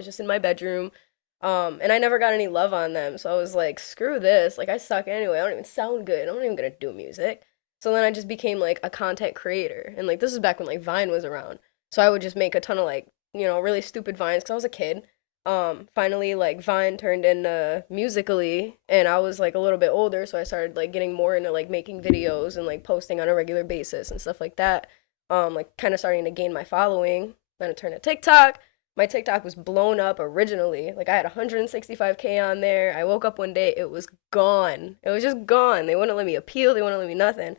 was just in my bedroom. And I never got any love on them. So I was like, screw this. Like I suck anyway. I don't even sound good. I'm not even gonna do music. So then I just became like a content creator. And like this is back when like Vine was around. So I would just make a ton of like, really stupid vines because I was a kid. Finally like Vine turned into Musically and I was like a little bit older, so I started like getting more into like making videos and like posting on a regular basis and stuff like that. Like kind of starting to gain my following. Then it turned to TikTok. My TikTok was blown up originally. Like I had 165K on there. I woke up one day, it was gone. It was just gone. They wouldn't let me appeal, they wouldn't let me nothing.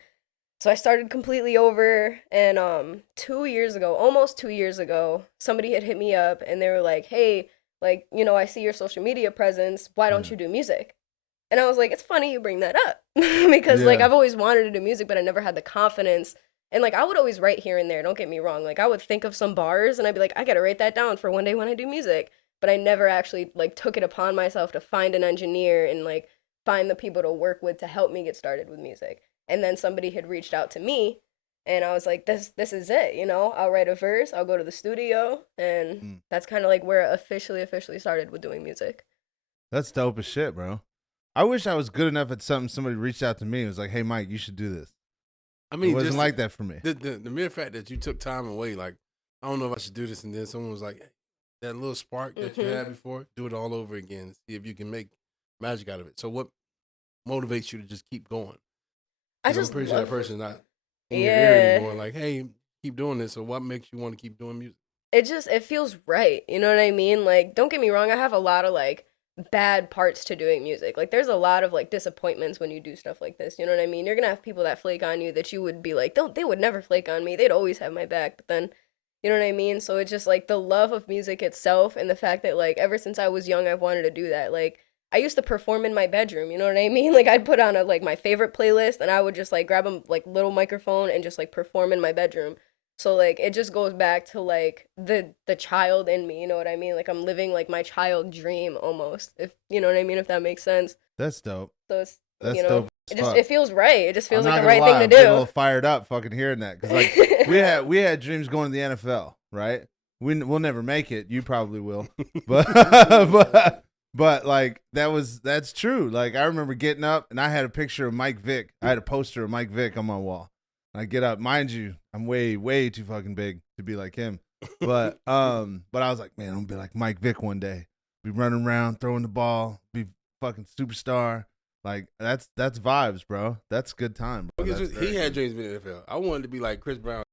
So I started completely over and 2 years ago, almost 2 years ago, somebody had hit me up and they were like, "Hey, like, I see your social media presence. Why don't Yeah. you do music?" And I was like, "It's funny you bring that up." Because like Yeah. I've always wanted to do music, but I never had the confidence. And like I would always write here and there, don't get me wrong. Like I would think of some bars and I'd be like, "I got to write that down for one day when I do music." But I never actually like took it upon myself to find an engineer and like find the people to work with to help me get started with music. And then somebody had reached out to me and I was like, this is it, I'll write a verse, I'll go to the studio, and Mm. that's kind of like where it officially started with doing music. That's dope as shit, bro. I wish I was good enough at something. Somebody reached out to me and was like, "Hey, Mike, you should do this." I It mean, wasn't just like that for me. the mere fact that you took time away, like, I don't know if I should do this, and then someone was like, "Hey, that little spark that you Mhm. had before, do it all over again. See if you can make magic out of it." So what motivates you to just keep going? I Because I'm just pretty sure that love person's not in your ear Yeah. anymore. Like, hey, keep doing this. So what makes you want to keep doing music? It feels right. You know what I mean? Like, don't get me wrong, I have a lot of like bad parts to doing music. Like there's a lot of like disappointments when you do stuff like this. You know what I mean? You're gonna have people that flake on you that you would be like, don't they would never flake on me. They'd always have my back. But then you know what I mean? So it's just like the love of music itself and the fact that like ever since I was young I've wanted to do that. Like I used to perform in my bedroom, you know what I mean? Like I'd put on a like my favorite playlist and I would just like grab a like little microphone and just like perform in my bedroom. So like it just goes back to like the child in me, you know what I mean? Like I'm living like my child dream almost. If you know what I mean, if that makes sense. That's dope. So it's That's dope as it just fuck. it feels right. It just I'm feels like not the gonna right thing lie, to I'm getting a little do. fired up fucking hearing that because like we had dreams going to the NFL, right? We'll never make it. You probably will, but but like that's true. Like I remember getting up and I had a picture of Mike Vick. I had a poster of Mike Vick on my wall. And I get up, mind you, I'm way too fucking big to be like him. But I was like, man, I'm gonna be like Mike Vick one day. Be running around, throwing the ball, be fucking superstar. Like that's vibes, bro. That's good time, bro. Because That's he very had good. dreams of being in the NFL. I wanted to be like Chris Brown.